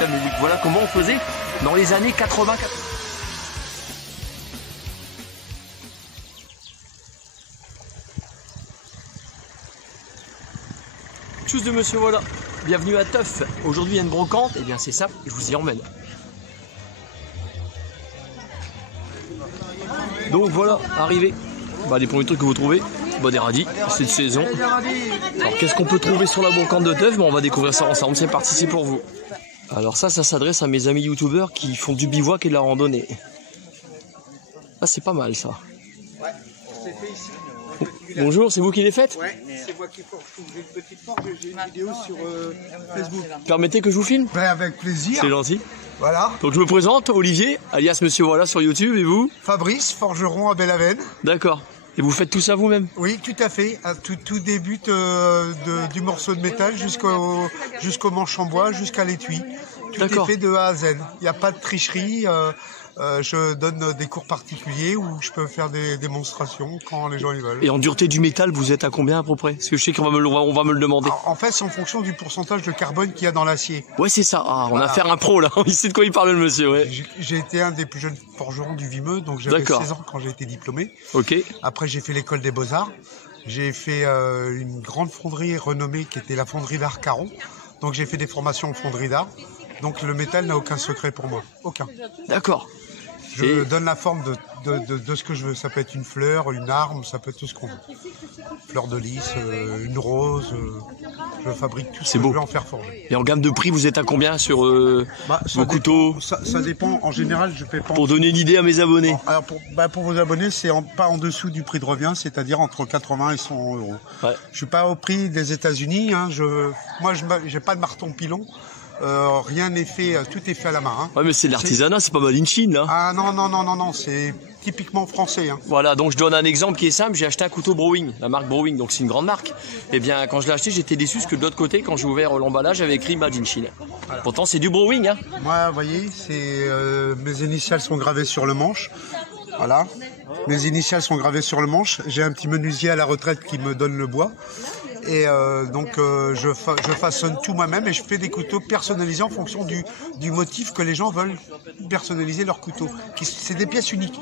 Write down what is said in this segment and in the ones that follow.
la musique. Voilà comment on faisait dans les années 80. Tchuss de monsieur, voilà. Bienvenue à Teuf. Aujourd'hui il y a une brocante, et bien c'est ça, je vous y emmène. Donc voilà, arrivé. Bah, les premiers trucs que vous trouvez, bah, des radis, c'est de saison. Alors qu'est-ce qu'on peut trouver sur la brocante de Teuf? Bah, on va découvrir ça ensemble, c'est parti, c'est pour vous. Alors ça s'adresse à mes amis youtubeurs qui font du bivouac et de la randonnée. Ah, c'est pas mal ça. Ouais, c'est fait ici. Bonjour, c'est vous qui les faites? Ouais, c'est moi qui forge. J'ai une petite forge, j'ai une vidéo sur Facebook. Permettez que je vous filme? Ben, avec plaisir. C'est gentil. Voilà. Donc je me présente, Olivier, alias Monsieur Voilà sur YouTube, et vous? Fabrice, forgeron à Bellavenne. D'accord. Et vous faites tout ça vous-même? Oui, tout à fait. Tout débute du morceau de métal jusqu'au manche en bois, jusqu'à l'étui. Tout est fait de A à Z. Il n'y a pas de tricherie. Je donne des cours particuliers où je peux faire des démonstrations quand les gens y veulent. Et en dureté du métal, vous êtes à combien à peu près? Parce que je sais qu'on va me le demander. Alors, en fait, c'est en fonction du pourcentage de carbone qu'il y a dans l'acier. Ouais, c'est ça. Ah, on voilà. a affaire à un pro là. Il sait de quoi il parle le monsieur. Ouais. J'ai été un des plus jeunes forgerons du Vimeux, donc j'avais 16 ans quand j'ai été diplômé. Ok. Après, j'ai fait l'école des Beaux-Arts. J'ai fait une grande fonderie renommée qui était la fonderie d'art Caron. Donc j'ai fait des formations en fonderie d'art. Donc le métal n'a aucun secret pour moi. Aucun. D'accord. Je donne la forme de ce que je veux. Ça peut être une fleur, une arme, ça peut être tout ce qu'on veut. Fleur de lys, une rose. Je fabrique tout ce que je veux en faire forger. Et en gamme de prix, vous êtes à combien sur vos couteaux? Ça dépend. En général, je fais pas. Pour donner une idée à mes abonnés. Alors pour vos abonnés, c'est pas en dessous du prix de revient, c'est-à-dire entre 80 et 100 euros. Ouais. Je suis pas au prix des États-Unis. Hein. Moi, j'ai pas de marteau pilon. Rien n'est fait, tout est fait à la main. Hein. Ouais, mais c'est de l'artisanat, c'est pas mal in Chine là. Ah non, c'est typiquement français. Hein. Voilà, donc je donne un exemple qui est simple. J'ai acheté un couteau Browing, la marque Browing, donc c'est une grande marque. Et bien, quand je l'ai acheté, j'étais déçu parce que de l'autre côté, quand j'ai ouvert l'emballage, j'avais écrit Made in Chine. Voilà. Pourtant, c'est du Browing. Hein. Moi, vous voyez, mes initiales sont gravées sur le manche. Voilà, mes initiales sont gravées sur le manche. J'ai un petit menuisier à la retraite qui me donne le bois. Et donc je façonne tout moi-même et je fais des couteaux personnalisés en fonction du motif que les gens veulent personnaliser leur couteau. C'est des pièces uniques.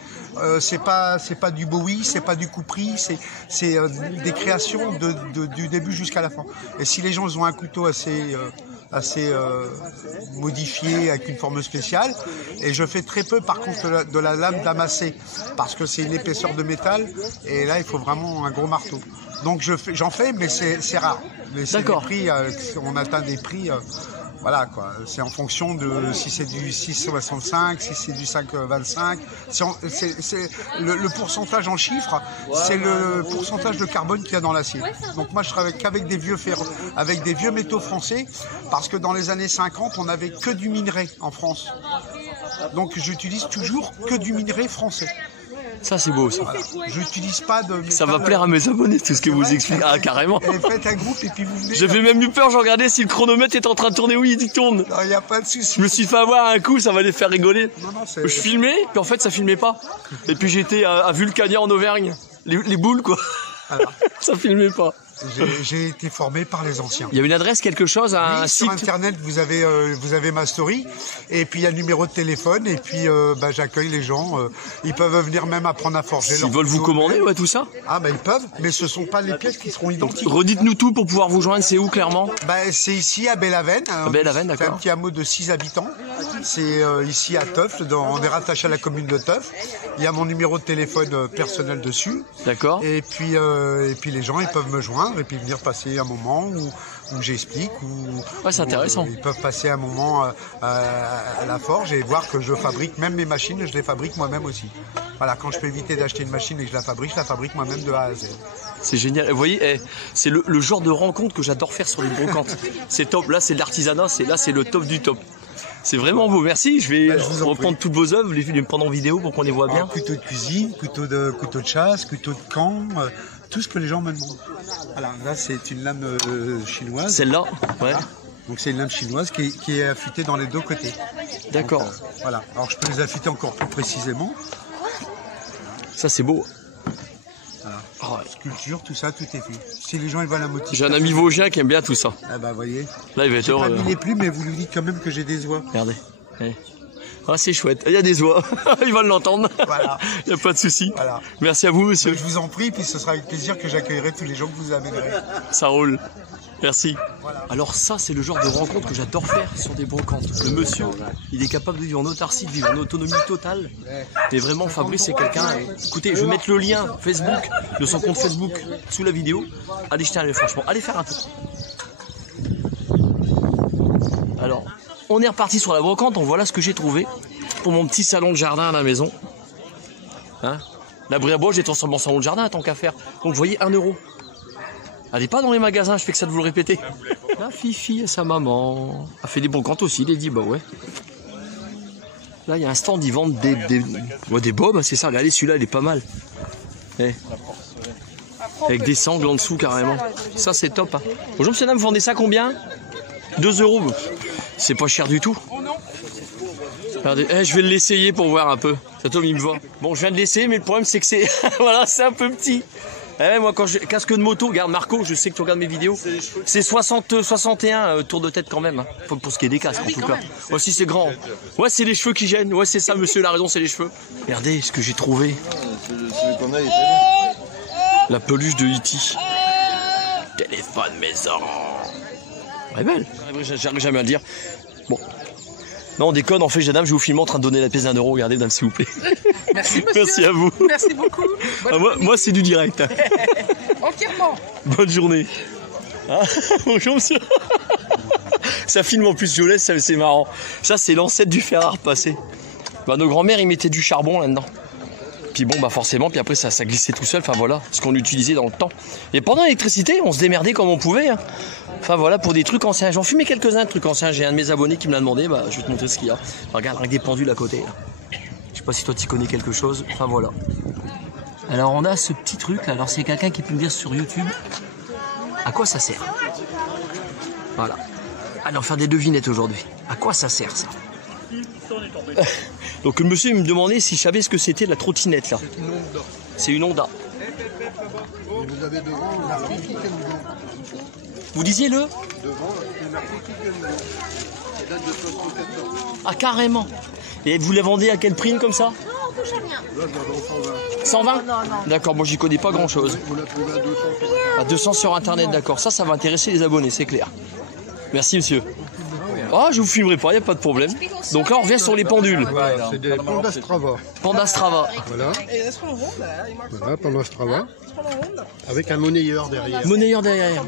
C'est pas du Bowie, c'est pas du Coupris, c'est des créations du début jusqu'à la fin. Et si les gens ils ont un couteau assez modifié avec une forme spéciale, et je fais très peu par contre de la lame damassée parce que c'est une épaisseur de métal et là il faut vraiment un gros marteau. Donc j'en fais, mais c'est rare. Mais c'est des prix, on atteint des prix, voilà quoi. C'est en fonction de si c'est du 6,65, si c'est du 5,25. Le pourcentage en chiffres, c'est le pourcentage de carbone qu'il y a dans l'acier. Donc moi je travaille qu'avec des vieux avec des vieux métaux français, parce que dans les années 50, on n'avait que du minerai en France. Donc j'utilise toujours que du minerai français. Ça c'est beau ça. Voilà. J'utilise pas de. Ça va plaire à mes abonnés tout ce que vous expliquez. Ah carrément. Et faites un groupe et puis vous venez. J'avais même eu peur, je regardais si le chronomètre est en train de tourner. Oui, il tourne. Non, il n'y a pas de souci. Je me suis fait avoir un coup, ça va les faire rigoler. Non, je filmais, puis en fait ça filmait pas. Et puis j'étais à Vulcania en Auvergne. Les boules quoi. Ça filmait pas. J'ai été formé par les anciens. Il y a une adresse, quelque chose, un site. Sur internet, vous avez ma story, et puis il y a le numéro de téléphone, et puis j'accueille les gens. Ils peuvent venir même apprendre à forger. S'ils veulent vous commander, ouais, tout ça. Ah ils peuvent, mais ce sont pas les pièces qui seront identiques. Donc, redites-nous tout pour pouvoir vous joindre. C'est où clairement? C'est ici à Bellavenne. À Bellavenne, d'accord. C'est un petit hameau de 6 habitants. C'est ici à Teuf, on est rattaché à la commune de Teuf. Il y a mon numéro de téléphone personnel dessus. D'accord. Et puis les gens ils peuvent me joindre et puis venir passer un moment où j'explique. Ouais, c'est intéressant. Ils peuvent passer un moment à la forge et voir que je fabrique même mes machines, je les fabrique moi-même aussi. Voilà, quand je peux éviter d'acheter une machine et que je la fabrique moi-même de A à Z. C'est génial. Vous voyez, c'est le genre de rencontre que j'adore faire sur les brocantes. C'est top. Là, c'est de l'artisanat. Là, c'est le top du top. C'est vraiment beau, merci. Je vais reprendre toutes vos œuvres, les prendre en vidéo pour qu'on les voit bien. Couteau de cuisine, couteau de chasse, couteau de camp, tout ce que les gens me demandent. Voilà, là c'est une lame chinoise. Celle-là, ouais. Voilà. Donc c'est une lame chinoise qui est affûtée dans les deux côtés. D'accord. Voilà, alors je peux les affûter encore plus précisément. Ça c'est beau. Voilà. Oh, sculpture, tout ça, tout est fait. Si les gens ils veulent un motif. J'ai un ami vosgien qui aime bien tout ça. Ah bah voyez. Là, il va être J'ai pas heureux. mis les plumes, mais vous lui dites quand même que j'ai des oies. Regardez. Allez. Ah, c'est chouette. Il y a des oies. Il va l'entendre. Voilà. Il n'y a pas de souci. Voilà. Merci à vous, monsieur. Je vous en prie, puis ce sera avec plaisir que j'accueillerai tous les gens que vous amènerez. Ça roule. Merci. Alors ça, c'est le genre de rencontre que j'adore faire sur des brocantes. Le monsieur, il est capable de vivre en autarcie, de vivre en autonomie totale. Et vraiment, Fabrice, c'est quelqu'un... Écoutez, je vais mettre le lien Facebook de son compte Facebook sous la vidéo. Allez jeter un œil, franchement. Allez faire un tour. Alors, on est reparti sur la brocante. Donc voilà ce que j'ai trouvé pour mon petit salon de jardin à la maison. Hein, la brie à bois, j'ai transformé en salon de jardin, tant qu'à faire. Donc vous voyez, 1 €. Allez pas dans les magasins, je fais que ça de vous le répéter. La Fifi et sa maman a fait des brocantes aussi, il a dit bah ouais. Là il y a un stand, ils vendent des bobs, c'est ça, regardez celui-là il est pas mal. Eh. Avec des sangles en dessous carrément. Ça c'est top. Hein. Bonjour monsieur, dame, vous vendez ça combien? 2 €. C'est pas cher du tout. Regardez, je vais l'essayer pour voir un peu. Cet homme il me voit. Bon je viens de l'essayer mais le problème c'est que c'est voilà, c'est un peu petit. Eh, moi quand je casque de moto, regarde Marco, je sais que tu regardes mes vidéos. C'est 61 tour de tête quand même. Hein. Pour ce qui est des casques en tout cas. Moi aussi c'est grand. Ouais c'est les cheveux qui gênent. Ouais c'est ça monsieur, il a raison, c'est les cheveux. Regardez ce que j'ai trouvé. La peluche de E.T. Téléphone maison. Elle est belle. J'arrive jamais à le dire. Bon. Non, on déconne, en fait, jeune dame, je vais vous filmer en train de donner la pièce d'1 €. Regardez, dame, s'il vous plaît. Merci, monsieur. Merci à vous. Merci beaucoup. Ah, moi c'est du direct. Entièrement. Bonne journée. Ah, bonjour, monsieur. Ça filme en plus, je laisse, c'est marrant. Ça, c'est l'ancêtre du fer à repasser. Bah, nos grands-mères, ils mettaient du charbon là-dedans. Puis bon, bah forcément, puis après, ça glissait tout seul. Enfin, voilà, ce qu'on utilisait dans le temps. Et pendant l'électricité, on se démerdait comme on pouvait. Hein. Enfin voilà, pour des trucs anciens. J'en fumais quelques-uns de trucs anciens. J'ai un de mes abonnés qui me l'a demandé. Bah, je vais te montrer ce qu'il y a. Regarde, avec des pendules à côté. Là. Je sais pas si toi tu connais quelque chose. Enfin voilà. Alors on a ce petit truc là. Alors c'est quelqu'un qui peut me dire sur YouTube à quoi ça sert. Voilà. Allez, on va faire des devinettes aujourd'hui. À quoi ça sert ça? Donc le monsieur il me demandait si je savais ce que c'était la trottinette là. C'est une Honda. Et vous avez devant une artificielle dedans. Vous disiez le? Devant, une artificielle dedans. Ça date de 74. Ah carrément. Et vous les vendez à quel prix comme ça? Non, on touche à rien. Là, je la vends 120. 120? Non, non. D'accord, moi j'y connais pas grand chose. Vous la trouvez à 200. À 200 sur internet, d'accord. Ça va intéresser les abonnés, c'est clair. Merci monsieur. Ah, je vous filmerai pas, il n'y a pas de problème. Donc là, on revient sur les pendules. Voilà, c'est des Pandastrava. Pandastrava. Voilà. Voilà, Pandastrava. Avec un monnayeur derrière. Monnayeur derrière.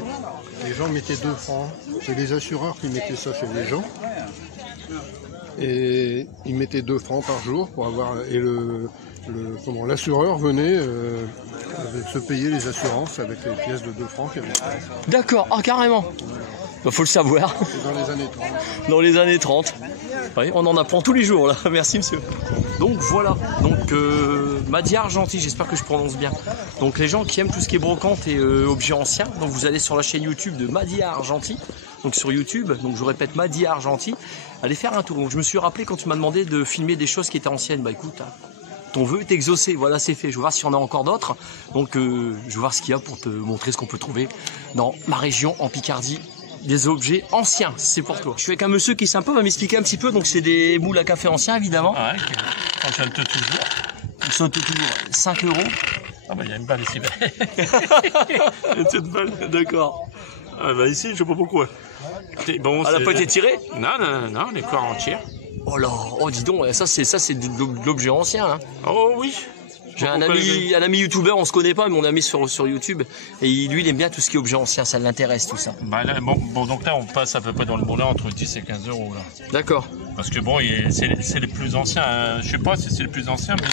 Les gens mettaient 2 francs. C'est les assureurs qui mettaient ça chez les gens. Et ils mettaient 2 francs par jour pour avoir. Et l'assureur venait se payer les assurances avec les pièces de 2 francs qu'il y avait. D'accord, ah carrément. Il faut le savoir. C'est dans les années 30. Dans les années 30. Oui, on en apprend tous les jours là. Merci monsieur. Donc voilà. Donc Madi Argenti, j'espère que je prononce bien. Donc les gens qui aiment tout ce qui est brocante et objets anciens, donc vous allez sur la chaîne YouTube de Madi Argenti. Donc sur YouTube, donc je répète Madi Argenti, allez faire un tour. Donc je me suis rappelé quand tu m'as demandé de filmer des choses qui étaient anciennes. Bah écoute, ton vœu est exaucé, voilà c'est fait. Je vais voir s'il y en a encore d'autres. Donc je vais voir ce qu'il y a pour te montrer ce qu'on peut trouver dans ma région en Picardie. Des objets anciens, c'est pour toi. Je suis avec un monsieur qui sympa, va m'expliquer un petit peu. Donc c'est des moules à café anciens évidemment. Ah ouais, qui fonctionne toujours. Ils sont toujours 5 €. Ah bah il y a une balle ici. Une petite balle, d'accord. Ah bah ici, je sais pas pourquoi. Bon, Elle n'a pas été tirée? Non, elle est encore entière. Oh là, oh dis donc, ça c'est de l'objet ancien. Hein. Oh oui. J'ai un ami youtubeur, on se connaît pas, mais on a mis sur YouTube. Et lui, il aime bien tout ce qui est objet ancien, ça l'intéresse tout ça. Bah là, bon, donc là, on passe à peu près dans le moulin entre 10 et 15 € là. D'accord. Parce que bon, c'est les plus anciens. Hein. Je sais pas si c'est les plus anciens, mais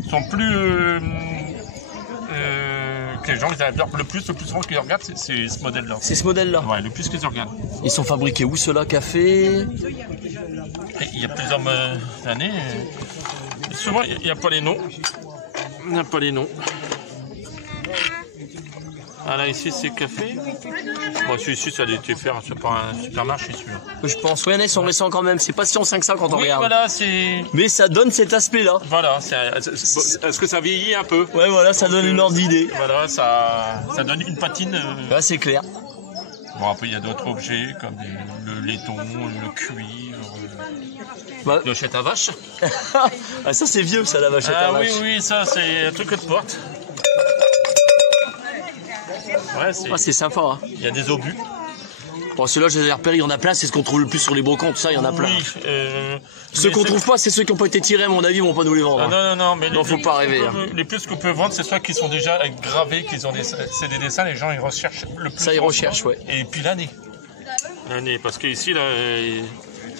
ils sont plus que les gens le plus souvent qu'ils regardent, c'est ce modèle-là. C'est ce modèle-là. Ouais, le plus qu'ils regardent. Ils sont fabriqués où ceux-là, café? Il y a plusieurs années. Souvent, il n'y a pas les noms. Il n'y a pas les noms. Ah là, ici, c'est café. Bon, celui-ci, ça a été fait, c'est pas un supermarché, celui-là. Je pense, ouais, ils sont récents quand même. C'est pas si ancien que ça quand on Oui, regarde. voilà, c'est... Mais ça donne cet aspect-là. Voilà, est-ce que ça vieillit un peu? Ouais, voilà, ça donne une ordre d'idée. Voilà, ça donne une patine. Là, c'est clair. Bon, après, il y a d'autres objets comme le laiton, le cuivre, Bah. le chèque à vache. Ah, ça, c'est vieux, ça, la vachette à Ah oui, vache. oui, ça, c'est un truc de porte. Ouais, Ah, c'est sympa. Hein. il y a des obus. Bon, ceux-là, je les ai repérés, il y en a plein. C'est ce qu'on trouve le plus sur les brocantes, tout ça, il y en a plein. Oui, Ceux mais qu'on c'est- trouve pas, c'est ceux qui n'ont pas été tirés, à mon avis, ils vont pas nous les vendre. Ah, non, mais Non, faut pas rêver, hein. Les plus qu'on peut vendre, c'est soit qu'ils sont déjà gravés, qu'ils ont c'est des dessins, les gens ils recherchent le plus. Ça, ils recherchent, ouais. Et puis l'année. L'année, parce qu'ici, là,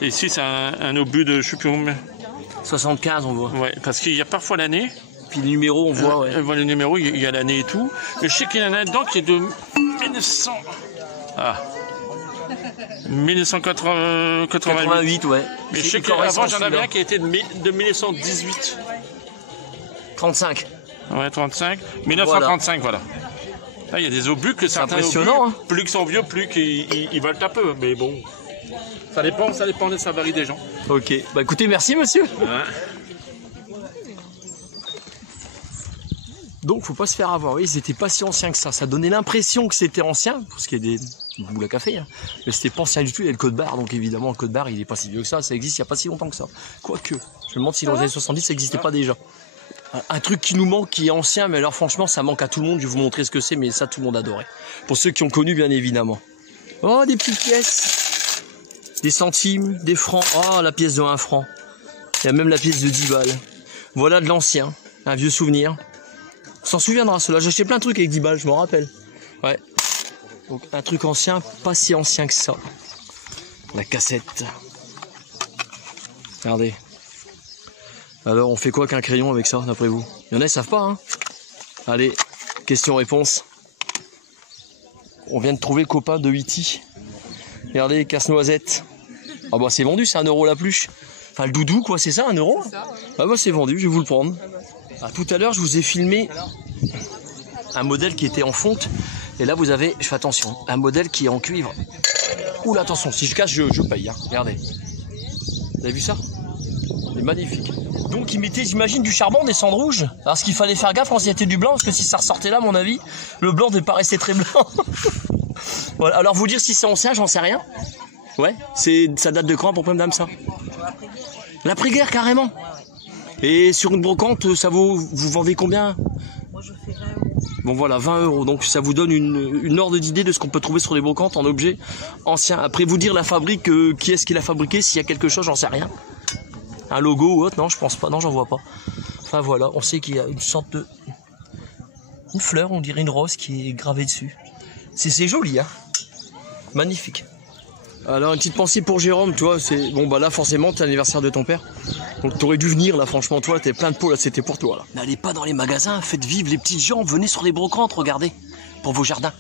ici c'est un obus de, je sais plus combien. 75, on voit. Ouais, parce qu'il y a parfois l'année. Puis les numéros, on voit, ouais. Le numéro, il y a l'année et tout. Mais je sais qu'il y en a dedans qui est de 1900. Ah. 1988. 88, ouais. Mais je sais qu'avant, j'en avais un qui était de 1918. 35. Ouais, 35. 1935, voilà. Là, il y a des obus que certains impressionnant, obus, plus qu'ils sont vieux, plus qu'ils valent un peu. Mais bon, ça dépend, ça varie des gens. Ok. Bah écoutez, merci monsieur. Ouais. Donc faut pas se faire avoir. Oui, ils étaient pas si anciens que ça. Ça donnait l'impression que c'était ancien, parce qu'il y a des boules à café. Hein. Mais c'était pas ancien du tout. Il y a le code barre, donc évidemment le code barre il est pas si vieux que ça. Ça existe il y a pas si longtemps que ça. Quoique, je me demande si dans les années 70 ça existait pas déjà. Un truc qui nous manque, qui est ancien, mais alors franchement ça manque à tout le monde. Je vais vous montrer ce que c'est, mais ça tout le monde adorait. Pour ceux qui ont connu bien évidemment. Oh, des petites pièces, des centimes, des francs. Oh, la pièce de 1 franc. Il y a même la pièce de 10 balles. Voilà de l'ancien, un vieux souvenir. On s'en souviendra, cela. J'ai acheté plein de trucs avec 10 balles, je m'en rappelle. Ouais. Donc un truc ancien, pas si ancien que ça. La cassette. Regardez. Alors, on fait quoi qu'un crayon avec ça, d'après vous? Il y en a, ils savent pas, hein. Allez, question-réponse. On vient de trouver le copain de Witty. Regardez, casse-noisette. Ah bah c'est vendu, c'est 1 € la pluche. Enfin le doudou quoi, c'est ça, 1 €? Ah bah c'est vendu, je vais vous le prendre. Ah, tout à l'heure je vous ai filmé un modèle qui était en fonte. Et là vous avez, je fais attention, un modèle qui est en cuivre. Oula attention, si je casse je paye, hein. Regardez. Vous avez vu ça? C'est magnifique. Donc ils mettaient, j'imagine, du charbon, des cendres rouges. Alors ce qu'il fallait faire gaffe quand il y était du blanc, parce que si ça ressortait là, à mon avis, le blanc ne devait pas rester très blanc. Voilà. Alors vous dire si c'est ancien, j'en sais rien. Ouais, ça date de quand pour plein d'âme ça? L'après-guerre carrément. Et sur une brocante, ça vaut, vous vendez combien? Moi je fais 20 €. Bon voilà, 20 €. Donc ça vous donne une ordre d'idée de ce qu'on peut trouver sur les brocantes en objets anciens. Après vous dire la fabrique, qui est-ce qui l'a fabriqué, s'il y a quelque chose, j'en sais rien. Un logo ou autre, non je pense pas, non j'en vois pas. Enfin voilà, on sait qu'il y a une sorte de... Une fleur, on dirait une rose qui est gravée dessus. C'est joli, hein. Magnifique. Alors une petite pensée pour Jérôme, tu vois, c'est... Bon bah là forcément, c'est l'anniversaire de ton père. Donc t'aurais dû venir là, franchement, toi, t'es plein de peau là, c'était pour toi là. N'allez pas dans les magasins, faites vivre les petites gens, venez sur les brocantes, regardez, pour vos jardins.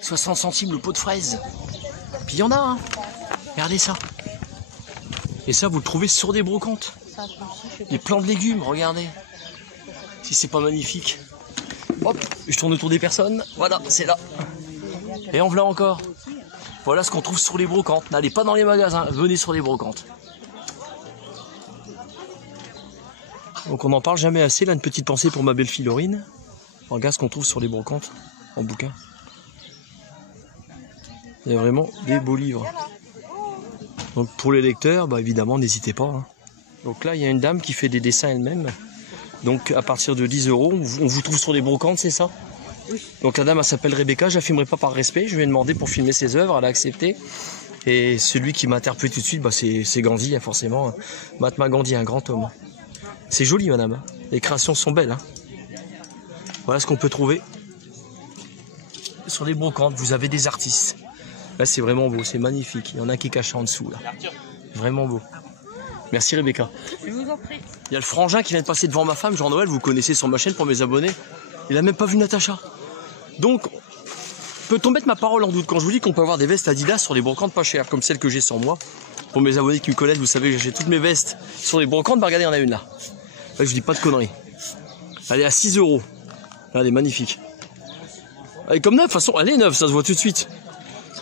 60 centimes le pot de fraises. Puis il y en a, hein. Regardez ça. Et ça, vous le trouvez sur des brocantes. Les plants de légumes, regardez. Si c'est pas magnifique. Hop, je tourne autour des personnes. Voilà, c'est là. Et en voilà encore. Voilà ce qu'on trouve sur les brocantes. N'allez pas dans les magasins, venez sur les brocantes. Donc on n'en parle jamais assez. Là, une petite pensée pour ma belle-fille Laurine. Regarde ce qu'on trouve sur les brocantes en bouquin. Il y a vraiment des beaux livres. Donc pour les lecteurs, bah évidemment, n'hésitez pas. Hein. Donc là, il y a une dame qui fait des dessins elle-même. Donc à partir de 10 €, on vous trouve sur les brocantes, c'est ça? Oui. Donc la dame, elle s'appelle Rebecca, je la filmerai pas par respect. Je lui ai demandé pour filmer ses œuvres, elle a accepté. Et celui qui m'a interpellé tout de suite, bah, c'est Gandhi, hein, forcément. Mahatma Gandhi, un grand homme. C'est joli, madame. Les créations sont belles. Hein. Voilà ce qu'on peut trouver sur les brocantes. Vous avez des artistes. Là, c'est vraiment beau, c'est magnifique. Il y en a qui cachent en dessous, là. Vraiment beau. Merci Rebecca. Je vous en prie. Il y a le frangin qui vient de passer devant ma femme, Jean-Noël, vous connaissez sur ma chaîne pour mes abonnés. Il a même pas vu Natacha. Donc, peut-on mettre ma parole en doute quand je vous dis qu'on peut avoir des vestes Adidas sur les brocantes pas chères, comme celles que j'ai sur moi? Pour mes abonnés qui me connaissent, vous savez que j'ai toutes mes vestes sur les brocantes. Bah regardez, il y en a une là. Là, je dis pas de conneries. Elle est à 6 €. Elle est magnifique. Elle est comme neuve, de toute façon, elle est neuve, ça se voit tout de suite.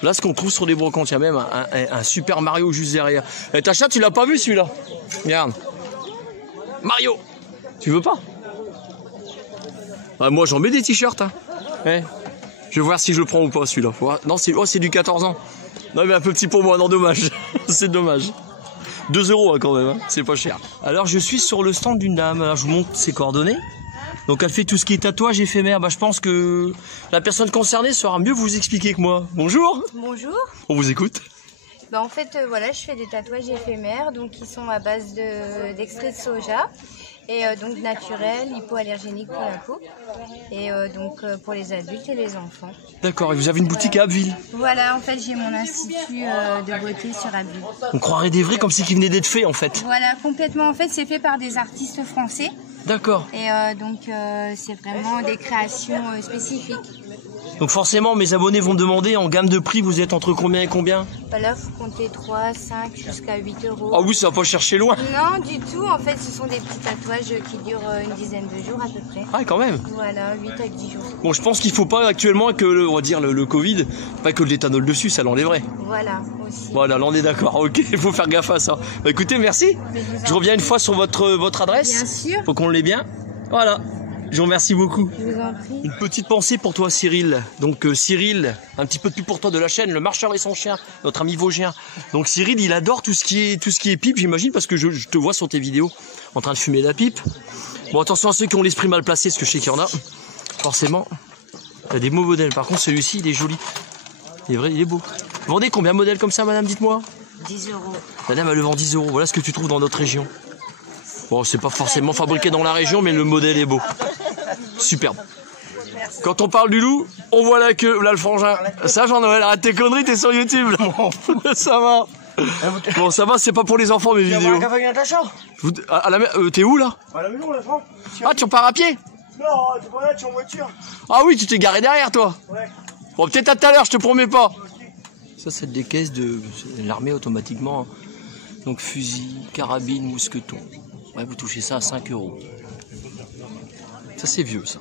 Là, ce qu'on trouve sur les brocantes, il y a même un Super Mario juste derrière. Et Tacha, tu l'as pas vu celui-là? Regarde. Mario. Tu veux pas? Ah, moi, j'en mets des t-shirts. Hein. Ouais. Je vais voir si je le prends ou pas celui-là. Non, c'est du 14 ans. Non, mais un peu petit pour moi, non, dommage. C'est dommage. 2 € hein, quand même, hein. C'est pas cher. Alors, je suis sur le stand d'une dame. Alors, je vous montre ses coordonnées. Donc, elle fait tout ce qui est tatouage éphémère. Bah, je pense que la personne concernée saura mieux vous expliquer que moi. Bonjour. Bonjour. On vous écoute. Bah, en fait, voilà, je fais des tatouages éphémères, donc qui sont à base d'extrait de soja. Et donc naturel, hypoallergénique pour la peau. Et donc pour les adultes et les enfants. D'accord, et vous avez une boutique à Abbeville? Voilà, en fait j'ai mon institut de beauté sur Abbeville. On croirait des vrais comme si qui venaient d'être faits en fait. Voilà, complètement. En fait c'est fait par des artistes français. D'accord. Et donc c'est vraiment des créations spécifiques. Donc forcément mes abonnés vont me demander en gamme de prix vous êtes entre combien et combien? Bah là faut compter 3, 5 jusqu'à 8 €. Ah oui, ça va pas chercher loin. Non du tout, en fait ce sont des petits tatouages qui durent une dizaine de jours à peu près. Ah quand même. Voilà, 8 à 10 jours. Bon, je pense qu'il faut pas actuellement que on va dire le Covid, pas que de l'éthanol dessus, ça l'enlèverait. Voilà, aussi. Voilà, là on est d'accord, ok, il faut faire gaffe à ça. Bah écoutez, merci. Je reviens une fois sur votre adresse. Bien sûr. Faut qu'on l'ait bien. Voilà. Je vous remercie beaucoup. Je vous en prie. Une petite pensée pour toi Cyril. Donc Cyril, un petit peu de pub pour toi de la chaîne, le marcheur et son chien, notre ami Vosgien. Donc Cyril, il adore tout ce qui est pipe, j'imagine, parce que je te vois sur tes vidéos en train de fumer la pipe. Bon, attention à ceux qui ont l'esprit mal placé, parce que je sais qu'il y en a. Forcément. Il y a des beaux modèles. Par contre, celui-ci, il est joli. Il est vrai, il est beau. Vous vendez combien de modèles comme ça, madame, dites-moi? 10 €. Madame, elle le vend 10 €. Voilà ce que tu trouves dans notre région. Bon, c'est pas forcément fabriqué dans la région, mais le modèle est beau. Superbe. Quand on parle du loup, on voit la queue. Là, le frangin. Ça, Jean-Noël, arrête tes conneries, t'es sur YouTube. Là. Ça va. Bon, ça va, c'est pas pour les enfants, mes vidéos. T'es où, là? À la maison, la France. Ah, tu repars à pied? Non, tu vas là, tu es en voiture. Ah oui, tu t'es garé derrière, toi. Ouais. Bon, peut-être à tout à l'heure, je te promets pas. Ça, c'est des caisses de l'armée automatiquement. Donc, fusil, carabine, mousqueton. Ouais, vous touchez ça à 5 €. Ça, c'est vieux, ça.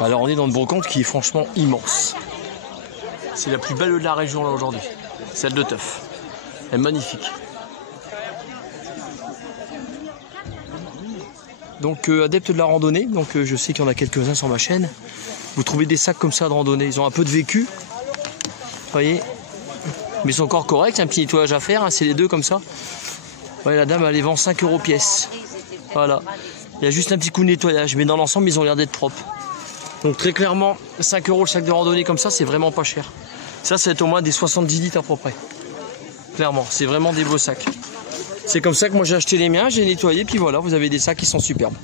Alors, on est dans une brocante qui est franchement immense. C'est la plus belle de la région, là, aujourd'hui. Celle de Teuf. Elle est magnifique. Donc, adepte de la randonnée. Donc, je sais qu'il y en a quelques-uns sur ma chaîne. Vous trouvez des sacs comme ça de randonnée. Ils ont un peu de vécu. Vous voyez. Mais ils sont encore corrects. Un petit nettoyage à faire. Hein, c'est les deux comme ça. Ouais, la dame, elle les vend 5 € pièce. Voilà. Il y a juste un petit coup de nettoyage. Mais dans l'ensemble, ils ont l'air d'être propres. Donc très clairement, 5 € le sac de randonnée comme ça, c'est vraiment pas cher. Ça, c'est au moins des 70 litres à peu près. Clairement, c'est vraiment des beaux sacs. C'est comme ça que moi j'ai acheté les miens, j'ai nettoyé, puis voilà, vous avez des sacs qui sont superbes.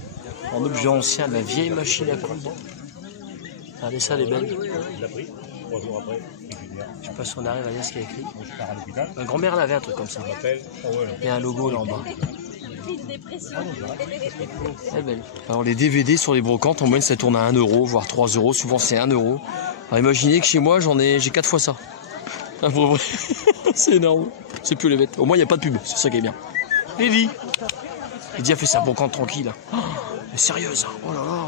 Un objet ancien, de la vieille machine à coudre. Regardez ça, les belles. Je sais pas si on arrive à lire ce qu'il y a écrit. Ma grand-mère, elle avait un truc comme ça. Il y a un logo là en bas. Très belle. Alors les DVD sur les brocantes, en moyenne ça tourne à 1 €, voire 3 €, souvent c'est 1 €. Alors imaginez que chez moi j'ai 4 fois ça. C'est énorme. C'est plus les bêtes. Au moins il n'y a pas de pub, c'est ça qui est bien. Lévi a fait sa brocante tranquille. Oh, elle est sérieuse. Oh là là.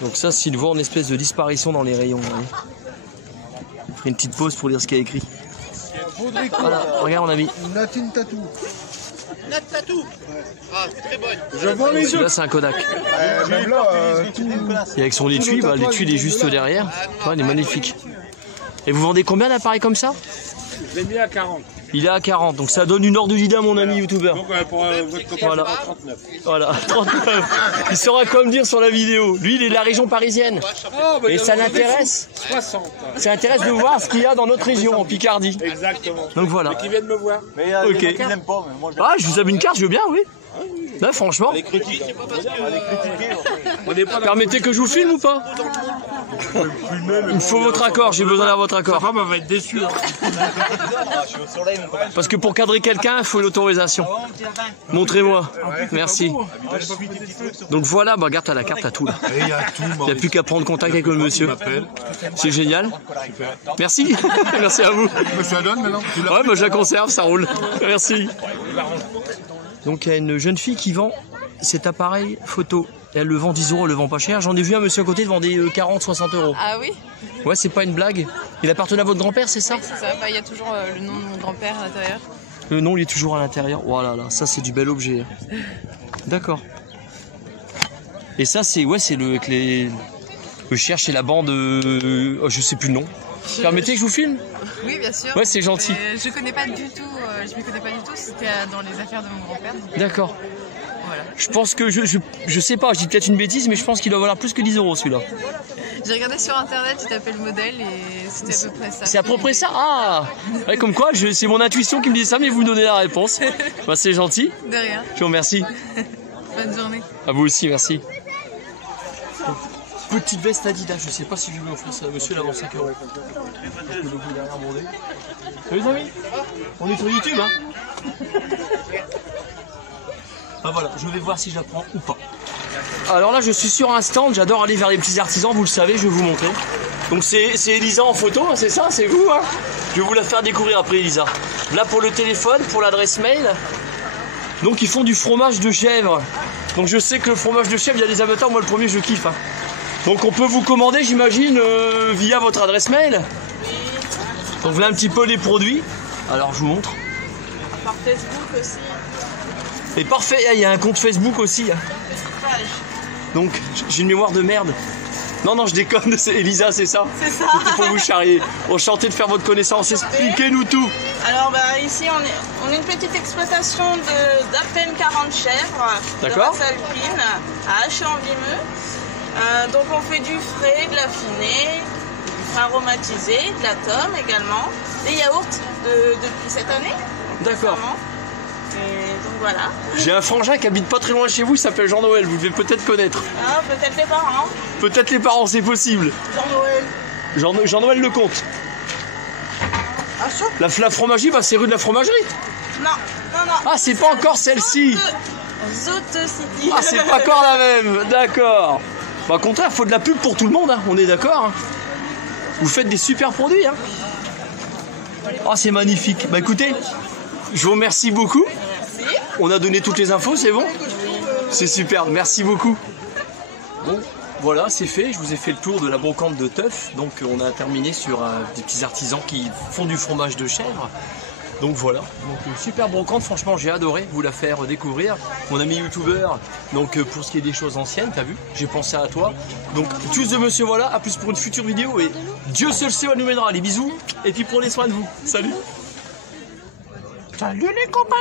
Donc ça, s'il voit en espèce de disparition dans les rayons. Je ferai une petite pause pour lire ce qu'il y a écrit. Voilà, regarde mon ami. Natine Tatou. Nat Tatou. Ah, très bonne. Je vends les Celui-là, c'est un Kodak. Même là, Et avec son étui, bah, l'étui il est juste derrière. Ouais, il est magnifique. Et vous vendez combien d'appareils comme ça? Je l'ai mis à 40. Il est à 40, donc ça donne une ordre d'idée à mon ami youtubeur. Donc pour votre copain, Voilà. 39. Voilà, 39. Il saura quoi me dire sur la vidéo. Lui, il est de la région parisienne. Et ça l'intéresse. 60. Ça intéresse de voir ce qu'il y a dans notre région, en Picardie. Exactement. Donc voilà. Qui viennent me voir. Mais Ok. il n'aime pas, mais moi je Ah, je vous avais une carte, je veux bien, oui. Là, franchement. Permettez que je vous filme ou pas? Il me faut votre accord, j'ai besoin d'avoir votre accord. Ma femme va être déçue. Parce que pour cadrer quelqu'un, il faut l'autorisation. Montrez-moi. Merci. Donc voilà, bah regarde, t'as la carte, t'as tout là. Il n'y a plus qu'à prendre contact avec le monsieur. C'est génial. Merci. Merci à vous. je la donne maintenant. Tu l'as Ouais, bah je la conserve, ça roule. Merci. Donc il y a une jeune fille qui vend cet appareil photo. Elle le vend 10 €, elle le vend pas cher. J'en ai vu un monsieur à côté, il vendait 40, 60 €. Ah oui? Ouais, c'est pas une blague. Il appartenait à votre grand-père, c'est ça? Oui, c'est ça. Il y a toujours le nom de mon grand-père à l'intérieur. Le nom, il est toujours à l'intérieur. Oh là là, ça c'est du bel objet. D'accord. Et ça, c'est c'est le avec les. Je cherche, c'est la bande. Je sais plus le nom. Permettez que je vous filme? Oui, bien sûr. Ouais, c'est gentil. Je connais pas du tout. Je m'y connais pas du tout. C'était dans les affaires de mon grand-père. D'accord. Voilà. Je pense que je sais pas, je dis peut-être une bêtise, mais je pense qu'il doit valoir plus que 10 € celui-là. J'ai regardé sur internet, tu tapais le modèle et c'était à peu près ça. C'est à peu près ça? Ah ouais, comme quoi, c'est mon intuition qui me dit ça, mais vous me donnez la réponse. Bah, c'est gentil. De rien. Je vous remercie. Bonne journée. À vous aussi, merci. Petite veste Adidas, je sais pas si je vais offrir ça. Monsieur, il avance 5 €. Le logo derrière bordé. Salut les amis, on est sur YouTube, hein. Ah voilà, je vais voir si je la prends ou pas. Alors là, je suis sur un stand, j'adore aller vers les petits artisans, vous le savez, je vais vous montrer. Donc c'est Elisa en photo, hein, c'est ça, c'est vous, hein. Je vais vous la faire découvrir après, Elisa. Là pour le téléphone, pour l'adresse mail. Donc ils font du fromage de chèvre. Donc je sais que le fromage de chèvre, il y a des amateurs, moi le premier je kiffe, hein. Donc on peut vous commander, j'imagine, via votre adresse mail. Donc voilà un petit peu les produits. Alors je vous montre. Par Facebook aussi. Et parfait, il y a un compte Facebook aussi. Donc j'ai une mémoire de merde. Non, je déconne, c'est Elisa, c'est ça? C'est ça. C'était pour vous charrier. Enchanté de faire votre connaissance, expliquez-nous tout. Alors ici on est une petite exploitation d'à peine 40 chèvres de D'accord. race alpine à Haché-en-Vimeux. Donc on fait du frais, de l'affiné, du frais aromatisé, de la tome également, des yaourts depuis cette année. D'accord. Et donc voilà. J'ai un frangin qui habite pas très loin de chez vous, il s'appelle Jean-Noël, vous devez peut-être connaître. Ah, peut-être les parents. Peut-être les parents, c'est possible. Jean-Noël. Jean-Noël Lecomte. Ah, ça? La fromagerie, bah c'est rue de la fromagerie. Non. Ah, c'est pas encore celle-ci. Zote City. Ah, c'est pas encore la même, d'accord. Bah, au contraire, faut de la pub pour tout le monde, hein. On est d'accord, hein. Vous faites des super produits, hein. Oh, c'est magnifique. Bah écoutez, je vous remercie beaucoup. Merci. On a donné toutes les infos, c'est bon? C'est super, merci beaucoup. Bon, voilà, c'est fait. Je vous ai fait le tour de la brocante de Teuf. Donc on a terminé sur des petits artisans qui font du fromage de chèvre. Donc voilà, donc super brocante, franchement j'ai adoré vous la faire découvrir. Mon ami youtubeur, donc pour ce qui est des choses anciennes, t'as vu, j'ai pensé à toi. Donc tous de monsieur voilà, à plus pour une future vidéo et Dieu seul sait où elle nous mènera. Les bisous et puis prenez soin de vous. Salut. Salut les copains.